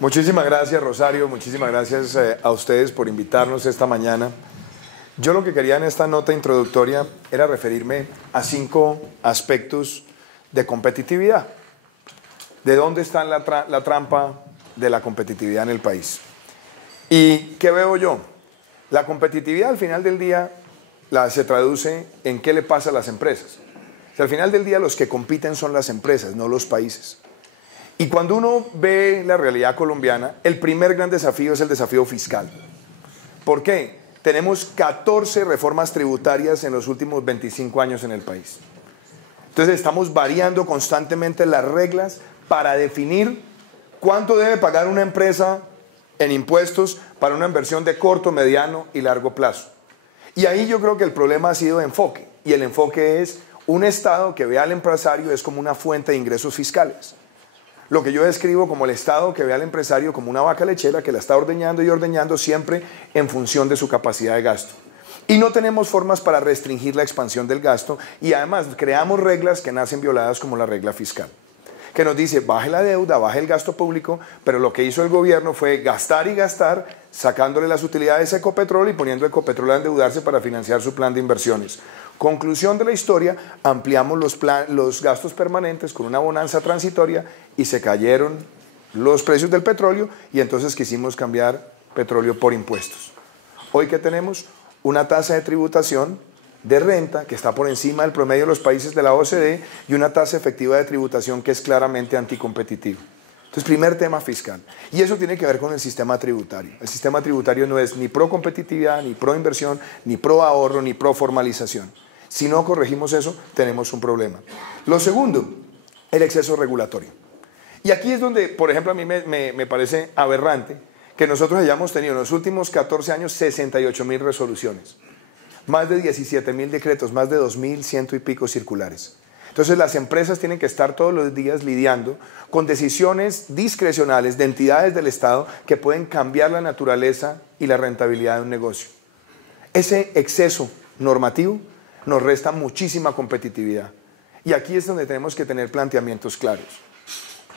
Muchísimas gracias, Rosario, muchísimas gracias a ustedes por invitarnos esta mañana. Yo lo que quería en esta nota introductoria era referirme a 5 aspectos de competitividad. ¿De dónde está la trampa de la competitividad en el país? ¿Y qué veo yo? La competitividad al final del día se traduce en qué le pasa a las empresas. O sea, al final del día los que compiten son las empresas, no los países. Y cuando uno ve la realidad colombiana, el primer gran desafío es el desafío fiscal. ¿Por qué? Tenemos 14 reformas tributarias en los últimos 25 años en el país. Entonces estamos variando constantemente las reglas para definir cuánto debe pagar una empresa en impuestos para una inversión de corto, mediano y largo plazo. Y ahí yo creo que el problema ha sido enfoque. Y el enfoque es un Estado que vea al empresario es como una fuente de ingresos fiscales. Lo que yo describo como el Estado que ve al empresario como una vaca lechera que la está ordeñando y ordeñando siempre en función de su capacidad de gasto. Y no tenemos formas para restringir la expansión del gasto y además creamos reglas que nacen violadas como la regla fiscal, que nos dice baje la deuda, baje el gasto público, pero lo que hizo el gobierno fue gastar y gastar, sacándole las utilidades a Ecopetrol y poniendo a Ecopetrol a endeudarse para financiar su plan de inversiones. Conclusión de la historia, ampliamos los gastos permanentes con una bonanza transitoria y se cayeron los precios del petróleo y entonces quisimos cambiar petróleo por impuestos. Hoy que tenemos una tasa de tributación de renta que está por encima del promedio de los países de la OCDE y una tasa efectiva de tributación que es claramente anticompetitiva. Entonces, primer tema fiscal. Y eso tiene que ver con el sistema tributario. El sistema tributario no es ni pro competitividad, ni pro inversión, ni pro ahorro, ni pro formalización. Si no corregimos eso, tenemos un problema. Lo segundo, el exceso regulatorio. Y aquí es donde, por ejemplo, a mí me parece aberrante que nosotros hayamos tenido en los últimos 14 años 68.000 resoluciones, más de 17.000 decretos, más de 2.100 y pico circulares. Entonces las empresas tienen que estar todos los días lidiando con decisiones discrecionales de entidades del Estado que pueden cambiar la naturaleza y la rentabilidad de un negocio. Ese exceso normativo nos resta muchísima competitividad. Y aquí es donde tenemos que tener planteamientos claros.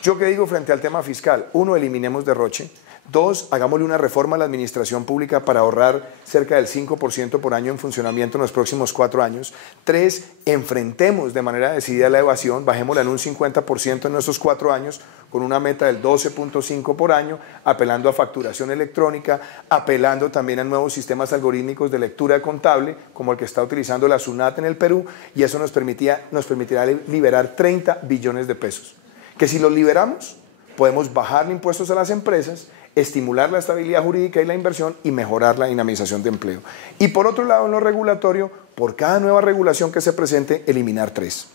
¿Yo qué digo frente al tema fiscal? 1, eliminemos derroche. 2, hagámosle una reforma a la administración pública para ahorrar cerca del 5% por año en funcionamiento en los próximos 4 años. 3, enfrentemos de manera decidida la evasión, bajémosla en un 50% en nuestros 4 años, con una meta del 12.5 por año, apelando a facturación electrónica, apelando también a nuevos sistemas algorítmicos de lectura contable, como el que está utilizando la SUNAT en el Perú, y eso nos permitirá liberar 30 billones de pesos. Que si los liberamos, podemos bajarle impuestos a las empresas, estimular la estabilidad jurídica y la inversión y mejorar la dinamización de empleo. Y por otro lado, en lo regulatorio, por cada nueva regulación que se presente, eliminar 3.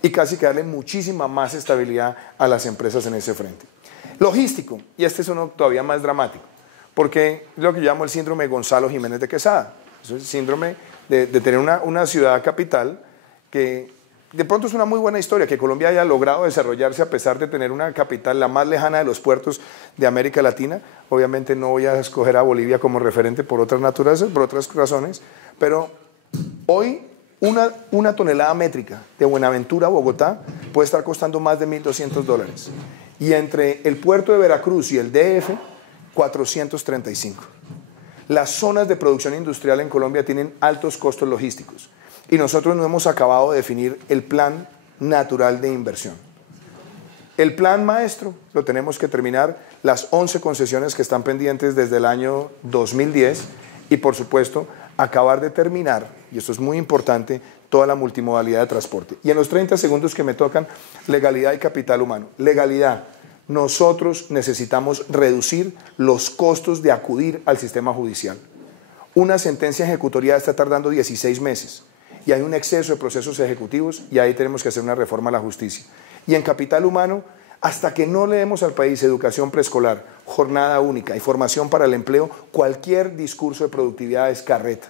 Y casi que darle muchísima más estabilidad a las empresas en ese frente. Logístico, y este es uno todavía más dramático, porque es lo que yo llamo el síndrome de Gonzalo Jiménez de Quesada. Es el síndrome de tener una ciudad capital que de pronto es una muy buena historia, que Colombia haya logrado desarrollarse a pesar de tener una capital la más lejana de los puertos de América Latina. Obviamente no voy a escoger a Bolivia como referente por otras naturalezas, por otras razones, pero hoy una tonelada métrica de Buenaventura a Bogotá puede estar costando más de $1.200. Y entre el puerto de Veracruz y el DF, 435. Las zonas de producción industrial en Colombia tienen altos costos logísticos. Y nosotros no hemos acabado de definir el plan natural de inversión. El plan maestro lo tenemos que terminar, las 11 concesiones que están pendientes desde el año 2010 y por supuesto acabar de terminar, y esto es muy importante, toda la multimodalidad de transporte. Y en los 30 segundos que me tocan, legalidad y capital humano. Legalidad. Nosotros necesitamos reducir los costos de acudir al sistema judicial. Una sentencia ejecutoria está tardando 16 meses. Y hay un exceso de procesos ejecutivos y ahí tenemos que hacer una reforma a la justicia. Y en capital humano, hasta que no le demos al país educación preescolar, jornada única y formación para el empleo, cualquier discurso de productividad es carreta.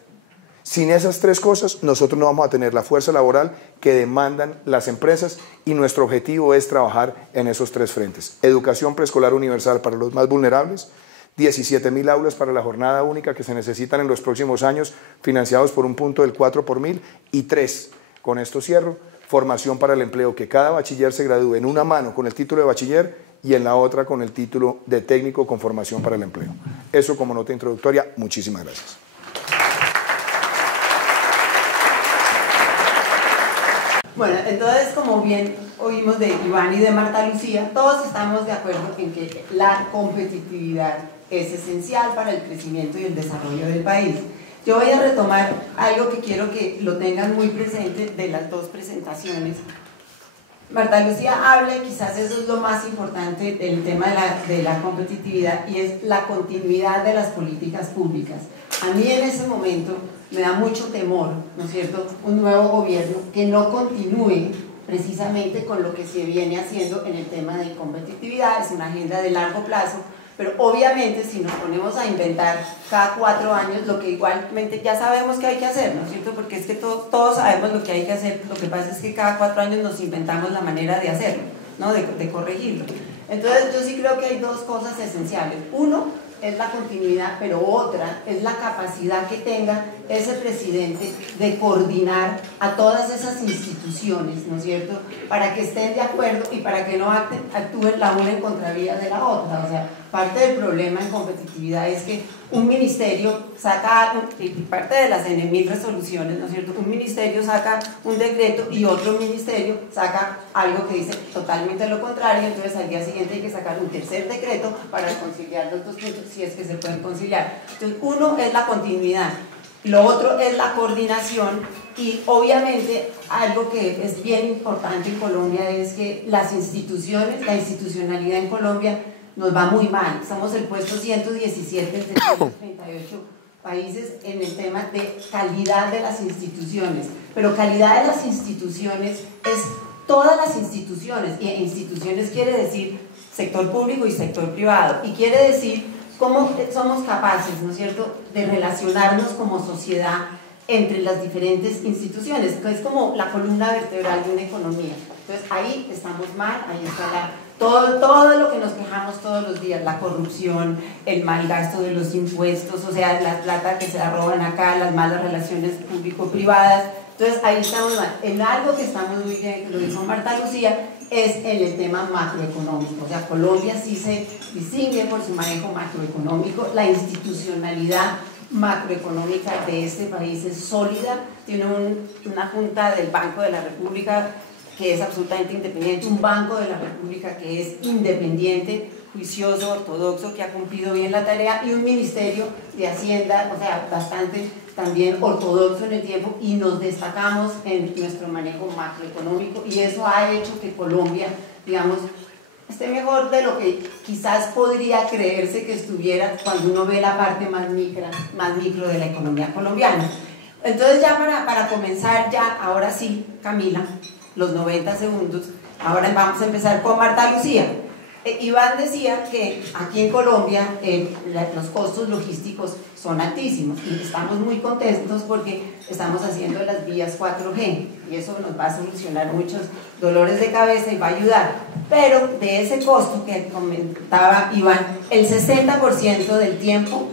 Sin esas 3 cosas, nosotros no vamos a tener la fuerza laboral que demandan las empresas y nuestro objetivo es trabajar en esos 3 frentes. Educación preescolar universal para los más vulnerables, 17.000 aulas para la jornada única que se necesitan en los próximos años, financiados por un punto del 4 por 1000, y 3, con esto cierro, formación para el empleo, que cada bachiller se gradúe en una mano con el título de bachiller y en la otra con el título de técnico con formación para el empleo. Eso como nota introductoria. Muchísimas gracias. Bueno, entonces, como bien oímos de Iván y de Marta Lucía, todos estamos de acuerdo en que la competitividad es esencial para el crecimiento y el desarrollo del país. Yo voy a retomar algo que quiero que lo tengan muy presente de las dos presentaciones. Marta Lucía habla, y quizás eso es lo más importante del tema de la competitividad, y es la continuidad de las políticas públicas. A mí en ese momento me da mucho temor, ¿no es cierto?, un nuevo gobierno que no continúe precisamente con lo que se viene haciendo en el tema de competitividad. Es una agenda de largo plazo, pero obviamente si nos ponemos a inventar cada 4 años lo que igualmente ya sabemos que hay que hacer, ¿no es cierto?, porque es que todos sabemos lo que hay que hacer, lo que pasa es que cada 4 años nos inventamos la manera de hacerlo, ¿no?, de corregirlo. Entonces yo sí creo que hay dos cosas esenciales. Uno es la continuidad, pero otra es la capacidad que tenga ese presidente de coordinar a todas esas instituciones, ¿no es cierto?, para que estén de acuerdo y para que no actúen la una en contravía de la otra. O sea, parte del problema en competitividad es que un ministerio saca, y parte de las 1000 resoluciones, ¿no es cierto?, un ministerio saca un decreto y otro ministerio saca algo que dice totalmente lo contrario, entonces al día siguiente hay que sacar un tercer decreto para conciliar los dos puntos, si es que se pueden conciliar. Entonces, uno es la continuidad, lo otro es la coordinación, y obviamente algo que es bien importante en Colombia es que las instituciones, la institucionalidad en Colombia nos va muy mal. Somos el puesto 117 entre 138 países en el tema de calidad de las instituciones, pero calidad de las instituciones es todas las instituciones, y instituciones quiere decir sector público y sector privado, y quiere decir cómo somos capaces, ¿no es cierto?, de relacionarnos como sociedad entre las diferentes instituciones, que es como la columna vertebral de una economía. Entonces ahí estamos mal, ahí está todo lo que nos quejamos todos los días, la corrupción, el mal gasto de los impuestos, o sea, la plata que se la roban acá, las malas relaciones público-privadas. Entonces ahí estamos mal. En algo que estamos muy bien, que lo dijo Marta Lucía, es en el tema macroeconómico. O sea, Colombia sí se distingue por su manejo macroeconómico, la institucionalidad macroeconómica de este país es sólida, tiene una junta del Banco de la República que es absolutamente independiente, un Banco de la República que es independiente, juicioso, ortodoxo, que ha cumplido bien la tarea, y un Ministerio de Hacienda, o sea, bastante también ortodoxo en el tiempo, y nos destacamos en nuestro manejo macroeconómico, y eso ha hecho que Colombia, digamos, esté mejor de lo que quizás podría creerse que estuviera cuando uno ve la parte más micro de la economía colombiana. Entonces ya para comenzar, ya ahora sí, Camila, los 90 segundos, ahora vamos a empezar con Marta Lucía. Iván decía que aquí en Colombia los costos logísticos son altísimos, y estamos muy contentos porque estamos haciendo las vías 4G y eso nos va a solucionar muchos dolores de cabeza y va a ayudar. Pero de ese costo que comentaba Iván, el 60% del tiempo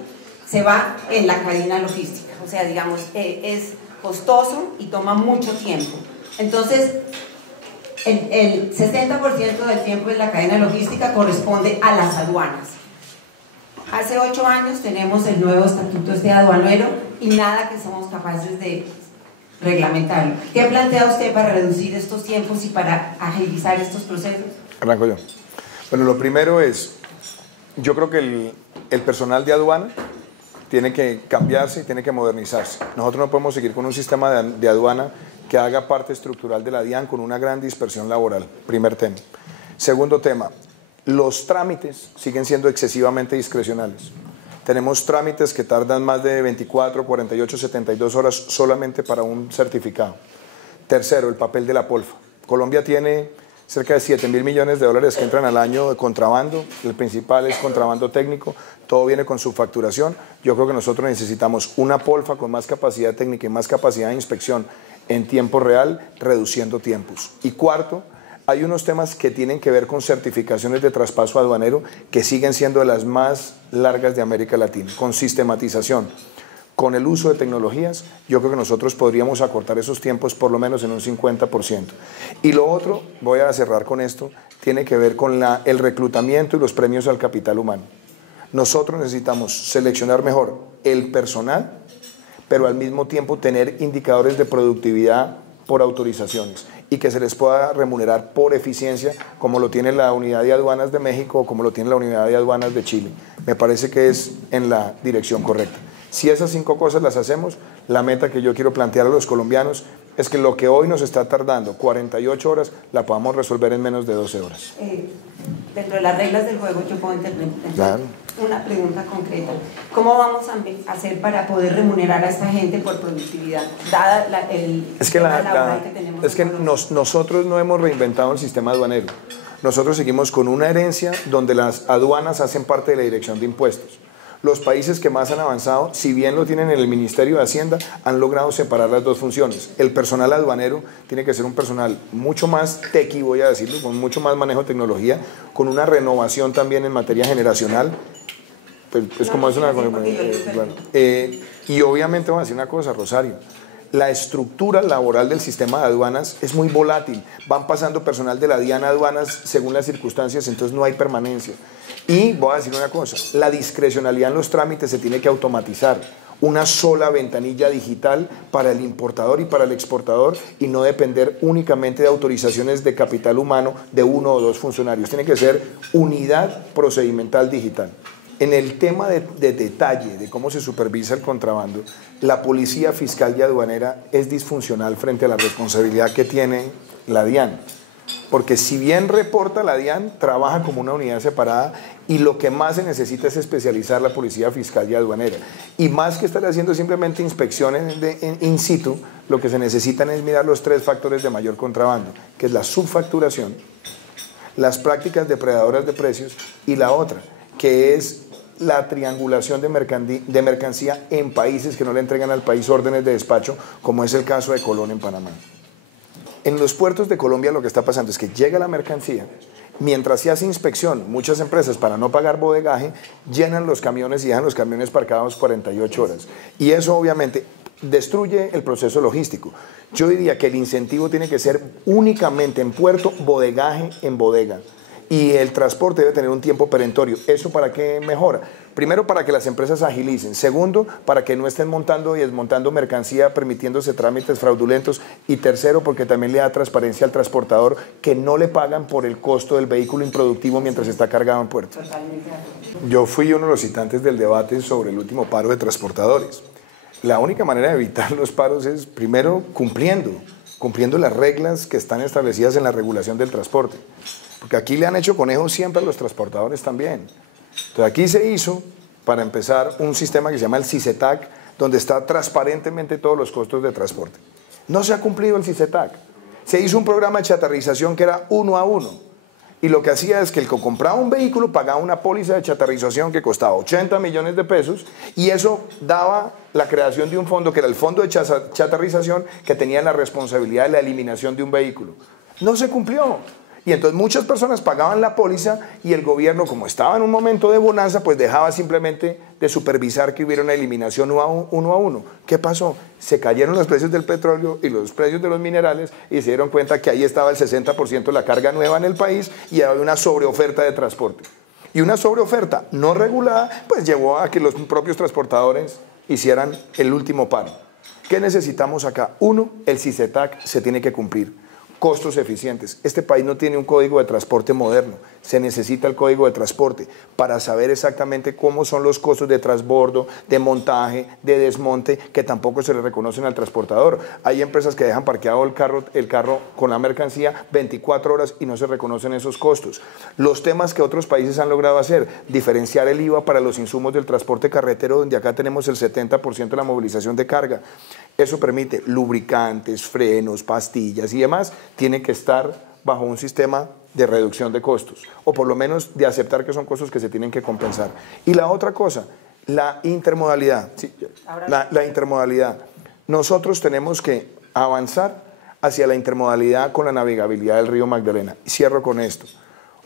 se va en la cadena logística, o sea, digamos, es costoso y toma mucho tiempo. Entonces, el 60% del tiempo en la cadena logística corresponde a las aduanas. Hace 8 años tenemos el nuevo estatuto aduanero y nada que somos capaces de reglamentarlo. ¿Qué plantea usted para reducir estos tiempos y para agilizar estos procesos? Arranco yo. Bueno, lo primero es, yo creo que el personal de aduana tiene que cambiarse y tiene que modernizarse. Nosotros no podemos seguir con un sistema de aduana que haga parte estructural de la DIAN con una gran dispersión laboral. Primer tema. Segundo tema, los trámites siguen siendo excesivamente discrecionales. Tenemos trámites que tardan más de 24, 48, 72 horas solamente para un certificado. Tercero, el papel de la polfa. Colombia tiene cerca de 7.000 millones de dólares que entran al año de contrabando. El principal es contrabando técnico. Todo viene con su facturación. Yo creo que nosotros necesitamos una polfa con más capacidad técnica y más capacidad de inspección en tiempo real, reduciendo tiempos. Y cuarto, hay unos temas que tienen que ver con certificaciones de traspaso aduanero que siguen siendo de las más largas de América Latina, con sistematización, con el uso de tecnologías, yo creo que nosotros podríamos acortar esos tiempos por lo menos en un 50%. Y lo otro, voy a cerrar con esto, tiene que ver con el reclutamiento y los premios al capital humano. Nosotros necesitamos seleccionar mejor el personal, pero al mismo tiempo tener indicadores de productividad por autorizaciones y que se les pueda remunerar por eficiencia, como lo tiene la Unidad de Aduanas de México o como lo tiene la Unidad de Aduanas de Chile. Me parece que es en la dirección correcta. Si esas 5 cosas las hacemos, la meta que yo quiero plantear a los colombianos es que lo que hoy nos está tardando 48 horas, la podamos resolver en menos de 12 horas. Dentro de las reglas del juego yo puedo intervenir. Claro. Una pregunta concreta. ¿Cómo vamos a hacer para poder remunerar a esta gente por productividad, dada el sistema laboral que tenemos? Es que nosotros no hemos reinventado el sistema aduanero. Nosotros seguimos con una herencia donde las aduanas hacen parte de la dirección de impuestos. Los países que más han avanzado, si bien lo tienen en el Ministerio de Hacienda, han logrado separar las dos funciones. El personal aduanero tiene que ser un personal mucho más techy, voy a decirlo, con mucho más manejo de tecnología, con una renovación también en materia generacional. Pues, es como es una... y obviamente vamos a decir una cosa, Rosario. La estructura laboral del sistema de aduanas es muy volátil. Van pasando personal de la DIAN a aduanas según las circunstancias, entonces no hay permanencia. Y voy a decir una cosa, la discrecionalidad en los trámites se tiene que automatizar. Una sola ventanilla digital para el importador y para el exportador y no depender únicamente de autorizaciones de capital humano de 1 o 2 funcionarios. Tiene que ser unidad procedimental digital. En el tema de detalle de cómo se supervisa el contrabando, la policía fiscal y aduanera es disfuncional frente a la responsabilidad que tiene la DIAN. Porque si bien reporta la DIAN, trabaja como una unidad separada y lo que más se necesita es especializar la policía fiscal y aduanera. Y más que estar haciendo simplemente inspecciones in situ, lo que se necesitan es mirar los 3 factores de mayor contrabando, que es la subfacturación, las prácticas depredadoras de precios y la otra, que es la triangulación de mercancía en países que no le entregan al país órdenes de despacho, como es el caso de Colón en Panamá. En los puertos de Colombia lo que está pasando es que llega la mercancía, mientras se hace inspección, muchas empresas para no pagar bodegaje llenan los camiones y dejan los camiones parqueados 48 horas. Y eso obviamente destruye el proceso logístico. Yo diría que el incentivo tiene que ser únicamente en puerto, bodegaje en bodega. Y el transporte debe tener un tiempo perentorio. ¿Eso para qué mejora? Primero, para que las empresas agilicen. Segundo, para que no estén montando y desmontando mercancía, permitiéndose trámites fraudulentos. Y tercero, porque también le da transparencia al transportador que no le pagan por el costo del vehículo improductivo mientras está cargado en puerto. Yo fui uno de los citantes del debate sobre el último paro de transportadores. La única manera de evitar los paros es, primero, cumpliendo las reglas que están establecidas en la regulación del transporte. Porque aquí le han hecho conejos siempre a los transportadores también. Entonces aquí se hizo, para empezar, un sistema que se llama el CICETAC, donde está transparentemente todos los costos de transporte. No se ha cumplido el CICETAC. Se hizo un programa de chatarrización que era 1 a 1. Y lo que hacía es que el que compraba un vehículo pagaba una póliza de chatarrización que costaba 80 millones de pesos y eso daba la creación de un fondo que era el fondo de chatarrización que tenía la responsabilidad de la eliminación de un vehículo. No se cumplió. Y entonces muchas personas pagaban la póliza y el gobierno, como estaba en un momento de bonanza, pues dejaba simplemente de supervisar que hubiera una eliminación 1 a 1. ¿Qué pasó? Se cayeron los precios del petróleo y los precios de los minerales y se dieron cuenta que ahí estaba el 60% de la carga nueva en el país y había una sobreoferta de transporte. Y una sobreoferta no regulada, pues llevó a que los propios transportadores hicieran el último paro. ¿Qué necesitamos acá? 1, el CICETAC se tiene que cumplir. Costos eficientes. Este país no tiene un código de transporte moderno. Se necesita el código de transporte para saber exactamente cómo son los costos de transbordo, de montaje, de desmonte, que tampoco se le reconocen al transportador. Hay empresas que dejan parqueado el carro con la mercancía 24 horas y no se reconocen esos costos. Los temas que otros países han logrado hacer, diferenciar el IVA para los insumos del transporte carretero, donde acá tenemos el 70% de la movilización de carga. Eso permite lubricantes, frenos, pastillas y demás, tiene que estar bajo un sistema de reducción de costos, o por lo menos de aceptar que son costos que se tienen que compensar. Y la otra cosa, la intermodalidad. Sí, la intermodalidad. Nosotros tenemos que avanzar hacia la intermodalidad con la navegabilidad del río Magdalena. Y cierro con esto.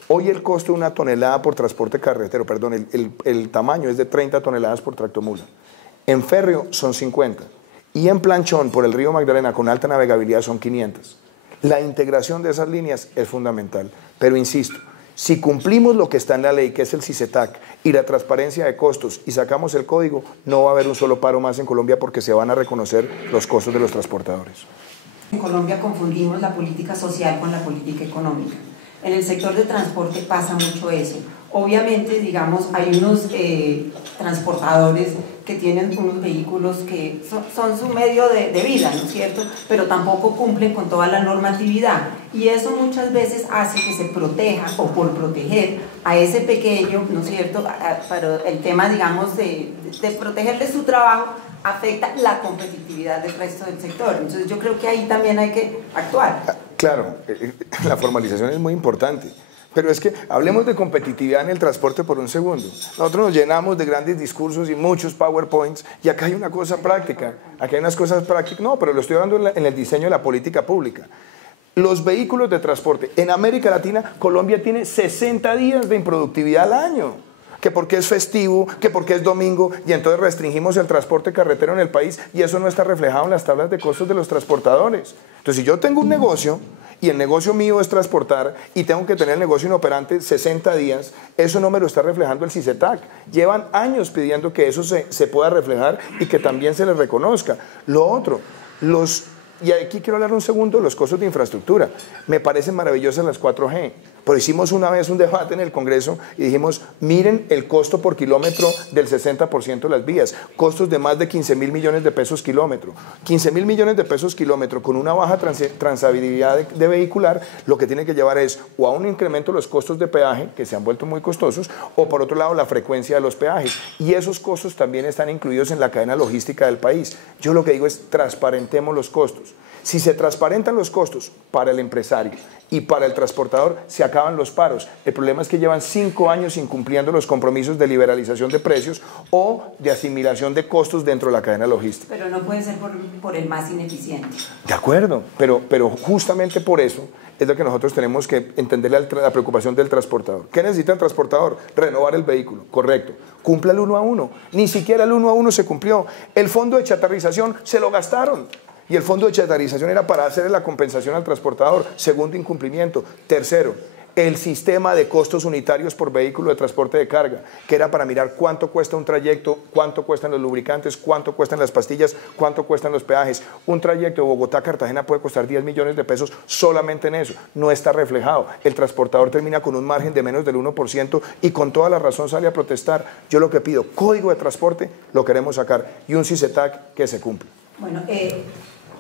Hoy el costo de una tonelada por transporte carretero, perdón, el tamaño es de 30 toneladas por tractomula. En férreo son 50 y en planchón por el río Magdalena con alta navegabilidad son 500. La integración de esas líneas es fundamental, pero insisto, si cumplimos lo que está en la ley, que es el CICETAC, y la transparencia de costos, y sacamos el código, no va a haber un solo paro más en Colombia porque se van a reconocer los costos de los transportadores. En Colombia confundimos la política social con la política económica. En el sector de transporte pasa mucho eso. Obviamente, digamos, hay unos transportadores que tienen unos vehículos que son su medio de vida, ¿no es cierto? Pero tampoco cumplen con toda la normatividad. Y eso muchas veces hace que se proteja, o por proteger a ese pequeño, ¿no es cierto? Para el tema, digamos, de protegerle su trabajo, afecta la competitividad del resto del sector. Entonces yo creo que ahí también hay que actuar. Claro, la formalización es muy importante. Pero es que hablemos de competitividad en el transporte por un segundo. Nosotros nos llenamos de grandes discursos y muchos PowerPoints y acá hay una cosa práctica, acá hay unas cosas prácticas. No, pero lo estoy hablando en el diseño de la política pública. Los vehículos de transporte. En América Latina, Colombia tiene 60 días de improductividad al año. Que porque es festivo, que porque es domingo, y entonces restringimos el transporte carretero en el país y eso no está reflejado en las tablas de costos de los transportadores. Entonces, si yo tengo un negocio y el negocio mío es transportar y tengo que tener el negocio inoperante 60 días, eso no me lo está reflejando el CICETAC. Llevan años pidiendo que eso se pueda reflejar y que también se les reconozca. Lo otro, y aquí quiero hablar un segundo de los costos de infraestructura. Me parecen maravillosas las 4G, pero hicimos una vez un debate en el Congreso y dijimos, miren el costo por kilómetro del 60% de las vías, costos de más de 15.000 millones de pesos kilómetro. 15.000 millones de pesos kilómetro con una baja transabilidad de vehicular, lo que tiene que llevar es o a un incremento de los costos de peaje, que se han vuelto muy costosos, o por otro lado la frecuencia de los peajes. Y esos costos también están incluidos en la cadena logística del país. Yo lo que digo es, transparentemos los costos. Si se transparentan los costos para el empresario y para el transportador, se acaban los paros. El problema es que llevan 5 años incumpliendo los compromisos de liberalización de precios o de asimilación de costos dentro de la cadena logística. Pero no puede ser por el más ineficiente. De acuerdo, pero justamente por eso es lo que nosotros tenemos que entender la preocupación del transportador. ¿Qué necesita el transportador? Renovar el vehículo, correcto. Cumpla el 1 a 1. Ni siquiera el 1 a 1 se cumplió. El fondo de chatarrización se lo gastaron. Y el fondo de chatarrización era para hacer la compensación al transportador. Segundo incumplimiento. Tercero, el sistema de costos unitarios por vehículo de transporte de carga, que era para mirar cuánto cuesta un trayecto, cuánto cuestan los lubricantes, cuánto cuestan las pastillas, cuánto cuestan los peajes. Un trayecto de Bogotá a Cartagena puede costar 10 millones de pesos solamente en eso. No está reflejado. El transportador termina con un margen de menos del 1% y con toda la razón sale a protestar. Yo lo que pido, código de transporte, lo queremos sacar y un CICETAC que se cumpla. Bueno,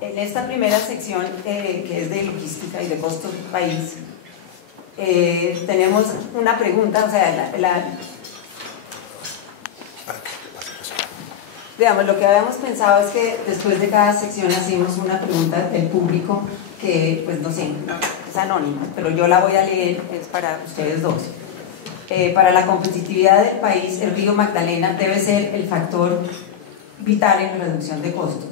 en esta primera sección, que es de logística y de costos del país, tenemos una pregunta, o sea, digamos, lo que habíamos pensado es que después de cada sección hacemos una pregunta del público que, pues no sé, no, es anónima, pero yo la voy a leer, es para ustedes dos. Para la competitividad del país, el río Magdalena debe ser el factor vital en la reducción de costos.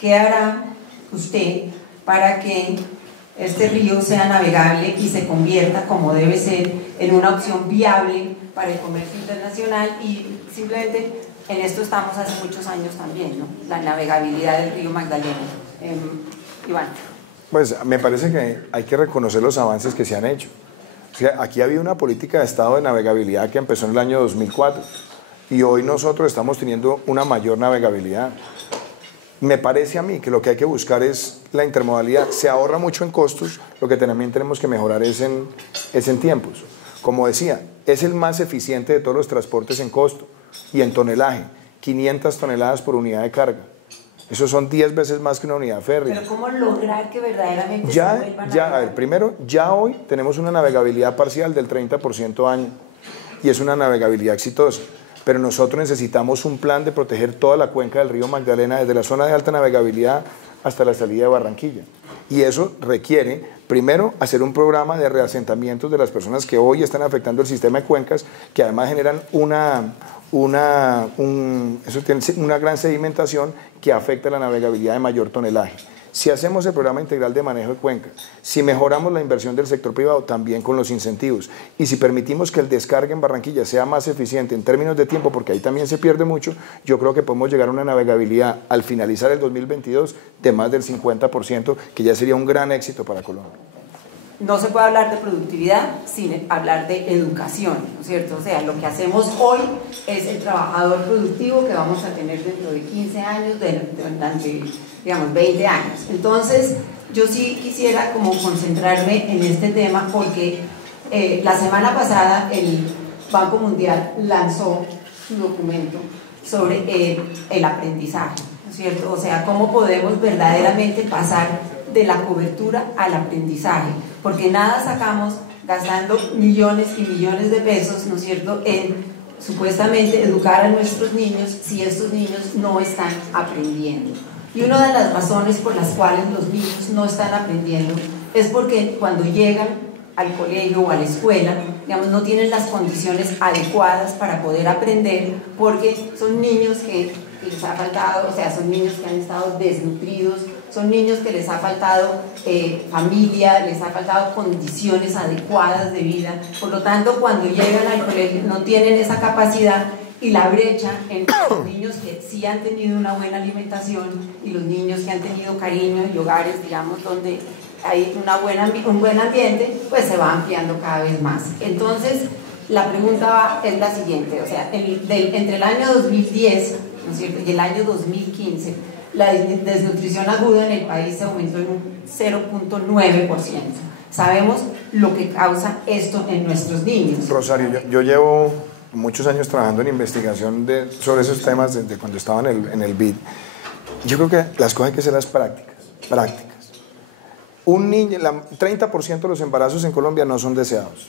¿Qué hará usted para que este río sea navegable y se convierta, como debe ser, en una opción viable para el comercio internacional? Y simplemente en esto estamos hace muchos años también, ¿no? La navegabilidad del río Magdalena. Iván. Pues me parece que hay que reconocer los avances que se han hecho. O sea, aquí había una política de estado de navegabilidad que empezó en el año 2004 y hoy nosotros estamos teniendo una mayor navegabilidad. Me parece a mí que lo que hay que buscar es la intermodalidad. Se ahorra mucho en costos, lo que también tenemos que mejorar es en tiempos. Como decía, es el más eficiente de todos los transportes en costo y en tonelaje, 500 toneladas por unidad de carga. Eso son 10 veces más que una unidad férrea. Pero ¿cómo lograr que verdaderamente se vuelvan a ver, primero, ya hoy tenemos una navegabilidad parcial del 30% año y es una navegabilidad exitosa. Pero nosotros necesitamos un plan de proteger toda la cuenca del río Magdalena, desde la zona de alta navegabilidad hasta la salida de Barranquilla. Y eso requiere, primero, hacer un programa de reasentamientos de las personas que hoy están afectando el sistema de cuencas, que además generan una gran sedimentación que afecta la navegabilidad de mayor tonelaje. Si hacemos el programa integral de manejo de cuenca, si mejoramos la inversión del sector privado, también con los incentivos, y si permitimos que el descargue en Barranquilla sea más eficiente en términos de tiempo, porque ahí también se pierde mucho, yo creo que podemos llegar a una navegabilidad al finalizar el 2022 de más del 50%, que ya sería un gran éxito para Colombia. No se puede hablar de productividad sin hablar de educación, ¿no es cierto? O sea, lo que hacemos hoy es el trabajador productivo que vamos a tener dentro de 15 años, durante, digamos, 20 años. Entonces, yo sí quisiera como concentrarme en este tema porque la semana pasada el Banco Mundial lanzó su documento sobre el aprendizaje, ¿no es cierto? O sea, cómo podemos verdaderamente pasar de la cobertura al aprendizaje, porque nada sacamos gastando millones y millones de pesos, ¿no es cierto?, en supuestamente educar a nuestros niños si estos niños no están aprendiendo. Y una de las razones por las cuales los niños no están aprendiendo es porque cuando llegan al colegio o a la escuela, digamos, no tienen las condiciones adecuadas para poder aprender, porque son niños que les ha faltado, o sea, son niños que han estado desnutridos, son niños que les ha faltado familia, les ha faltado condiciones adecuadas de vida. Por lo tanto, cuando llegan al colegio no tienen esa capacidad, y la brecha entre los niños que sí han tenido una buena alimentación y los niños que han tenido cariño y hogares, digamos, donde hay un buen ambiente, pues se va ampliando cada vez más. Entonces, la pregunta es la siguiente, o sea, entre el año 2010, ¿no es cierto?, y el año 2015, la desnutrición aguda en el país se aumentó en un 0.9%. Sabemos lo que causa esto en nuestros niños. Rosario, yo llevo muchos años trabajando en investigación sobre esos temas desde cuando estaba en el BID. Yo creo que las cosas hay que hacerlas prácticas. Un niño, 30% de los embarazos en Colombia no son deseados.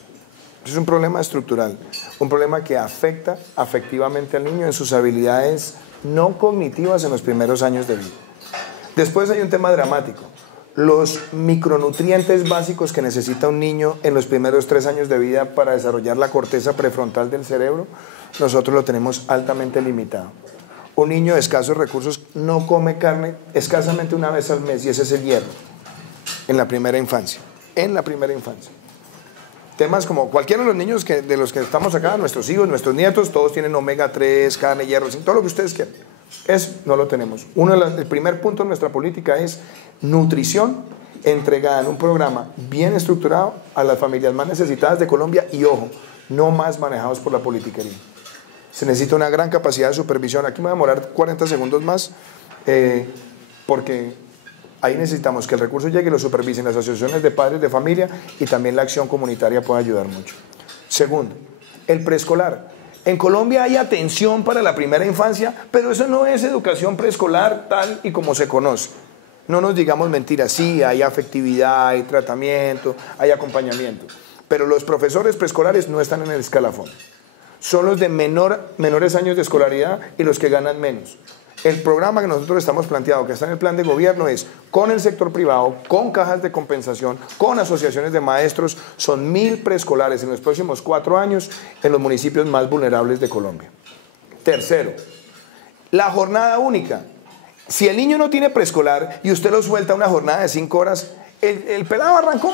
Es un problema estructural, un problema que afecta afectivamente al niño en sus habilidades no cognitivas en los primeros años de vida. Después hay un tema dramático. Los micronutrientes básicos que necesita un niño en los primeros 3 años de vida para desarrollar la corteza prefrontal del cerebro, nosotros lo tenemos altamente limitado. Un niño de escasos recursos no come carne escasamente una vez al mes, y ese es el hierro en la primera infancia. Temas como cualquiera de los niños de los que estamos acá, nuestros hijos, nuestros nietos, todos tienen omega 3, carne, hierro, todo lo que ustedes quieran. Eso no lo tenemos. El primer punto de nuestra política es nutrición entregada en un programa bien estructurado a las familias más necesitadas de Colombia, y ojo, no más manejados por la politiquería. Se necesita una gran capacidad de supervisión. Aquí me voy a demorar 40 segundos más, porque ahí necesitamos que el recurso llegue y lo supervisen las asociaciones de padres de familia, y también la acción comunitaria puede ayudar mucho. Segundo, el preescolar. En Colombia hay atención para la primera infancia, pero eso no es educación preescolar tal y como se conoce. No nos digamos mentiras, sí, hay afectividad, hay tratamiento, hay acompañamiento, pero los profesores preescolares no están en el escalafón. Son los de menores años de escolaridad y los que ganan menos. El programa que nosotros estamos planteando, que está en el plan de gobierno, es con el sector privado, con cajas de compensación, con asociaciones de maestros. Son 1000 preescolares en los próximos 4 años en los municipios más vulnerables de Colombia. Tercero, la jornada única. Si el niño no tiene preescolar y usted lo suelta a una jornada de 5 horas, el pelado arrancó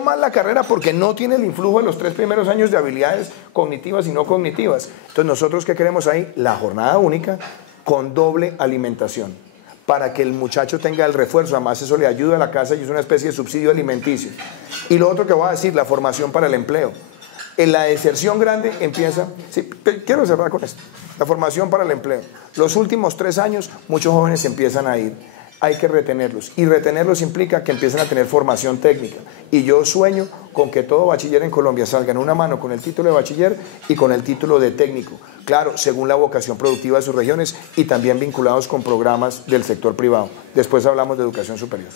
mal la carrera, porque no tiene el influjo de los 3 primeros años de habilidades cognitivas y no cognitivas. Entonces, ¿nosotros qué queremos ahí? La jornada única con doble alimentación, para que el muchacho tenga el refuerzo. Además, eso le ayuda a la casa y es una especie de subsidio alimenticio. Y lo otro que voy a decir, la formación para el empleo. En la deserción grande empieza, sí, quiero cerrar con esto, la formación para el empleo. Los últimos 3 años, muchos jóvenes empiezan a ir. Hay que retenerlos, y retenerlos implica que empiecen a tener formación técnica. Y yo sueño con que todo bachiller en Colombia salga en una mano con el título de bachiller y con el título de técnico. Claro, según la vocación productiva de sus regiones, y también vinculados con programas del sector privado. Después hablamos de educación superior.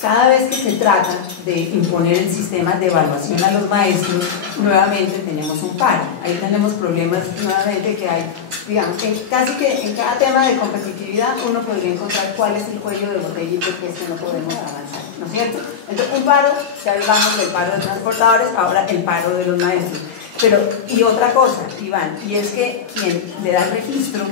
Cada vez que se trata de imponer el sistema de evaluación a los maestros, nuevamente tenemos un paro. Ahí tenemos problemas nuevamente que hay, digamos, casi que en cada tema de competitividad uno podría encontrar cuál es el cuello de botella y por qué es que no podemos avanzar, ¿no es cierto? Entonces, un paro, ya hablamos del paro de transportadores, ahora el paro de los maestros. Pero, y otra cosa, Iván, y es que quien le da el registro,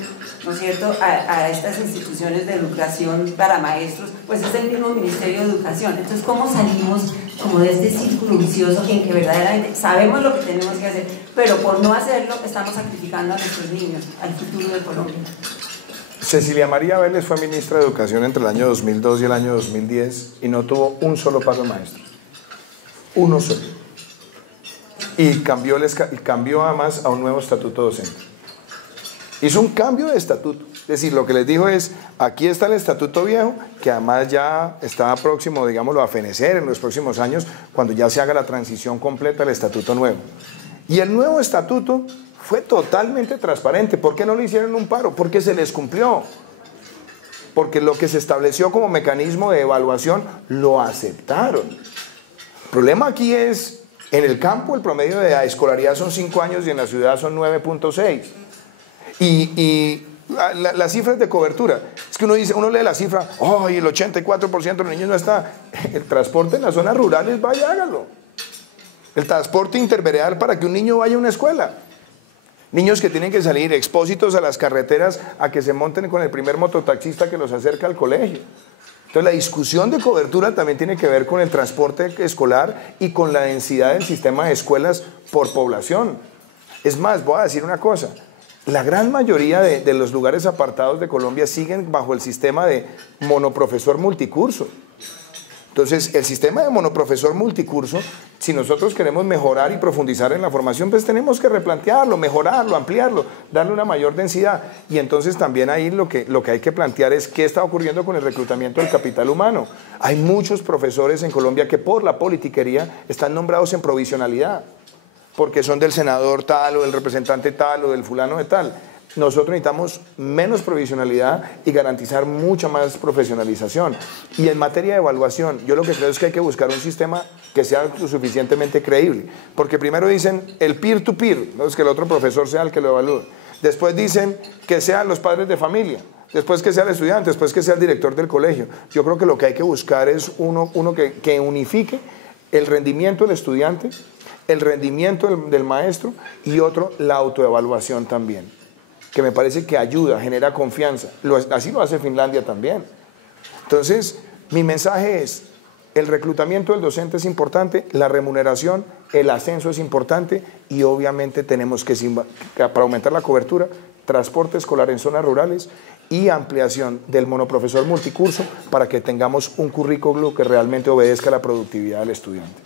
¿no es cierto?, a estas instituciones de educación para maestros, pues es el mismo Ministerio de Educación. Entonces, ¿cómo salimos como de este círculo vicioso en que verdaderamente sabemos lo que tenemos que hacer, pero por no hacerlo estamos sacrificando a nuestros niños, al futuro de Colombia? Cecilia María Vélez fue ministra de Educación entre el año 2002 y el año 2010 y no tuvo un solo paro de maestros. Uno solo. Y cambió además a un nuevo estatuto docente. Hizo un cambio de estatuto. Es decir, lo que les dijo es, aquí está el estatuto viejo, que además ya está próximo, digámoslo, a fenecer en los próximos años, cuando ya se haga la transición completa al estatuto nuevo. Y el nuevo estatuto fue totalmente transparente. ¿Por qué no le hicieron un paro? Porque se les cumplió. Porque lo que se estableció como mecanismo de evaluación, lo aceptaron. El problema aquí es, en el campo el promedio de escolaridad son 5 años y en la ciudad son 9.6. Y las cifras de cobertura, es que uno lee la cifra, ¡ay, el 84% de los niños no está! El transporte en las zonas rurales, vaya, hágalo. El transporte interveredal para que un niño vaya a una escuela. Niños que tienen que salir expósitos a las carreteras a que se monten con el primer mototaxista que los acerca al colegio. Entonces la discusión de cobertura también tiene que ver con el transporte escolar y con la densidad del sistema de escuelas por población. Es más, voy a decir una cosa, la gran mayoría de los lugares apartados de Colombia siguen bajo el sistema de monoprofesor multicurso. Entonces, el sistema de monoprofesor multicurso, si nosotros queremos mejorar y profundizar en la formación, pues tenemos que replantearlo, mejorarlo, ampliarlo, darle una mayor densidad. Y entonces también ahí lo que hay que plantear es qué está ocurriendo con el reclutamiento del capital humano. Hay muchos profesores en Colombia que por la politiquería están nombrados en provisionalidad, porque son del senador tal o del representante tal o del fulano de tal. Nosotros necesitamos menos provisionalidad y garantizar mucha más profesionalización. Y en materia de evaluación, yo lo que creo es que hay que buscar un sistema que sea lo suficientemente creíble. Porque primero dicen el peer-to-peer, no es que el otro profesor sea el que lo evalúe. Después dicen que sean los padres de familia. Después que sea el estudiante, después que sea el director del colegio. Yo creo que lo que hay que buscar es uno que unifique el rendimiento del estudiante, el rendimiento del maestro y otro, la autoevaluación también, que me parece que ayuda, genera confianza. Así lo hace Finlandia también. Entonces, mi mensaje es, el reclutamiento del docente es importante, la remuneración, el ascenso es importante y obviamente tenemos que, para aumentar la cobertura, transporte escolar en zonas rurales y ampliación del monoprofesor multicurso para que tengamos un currículo que realmente obedezca a la productividad del estudiante.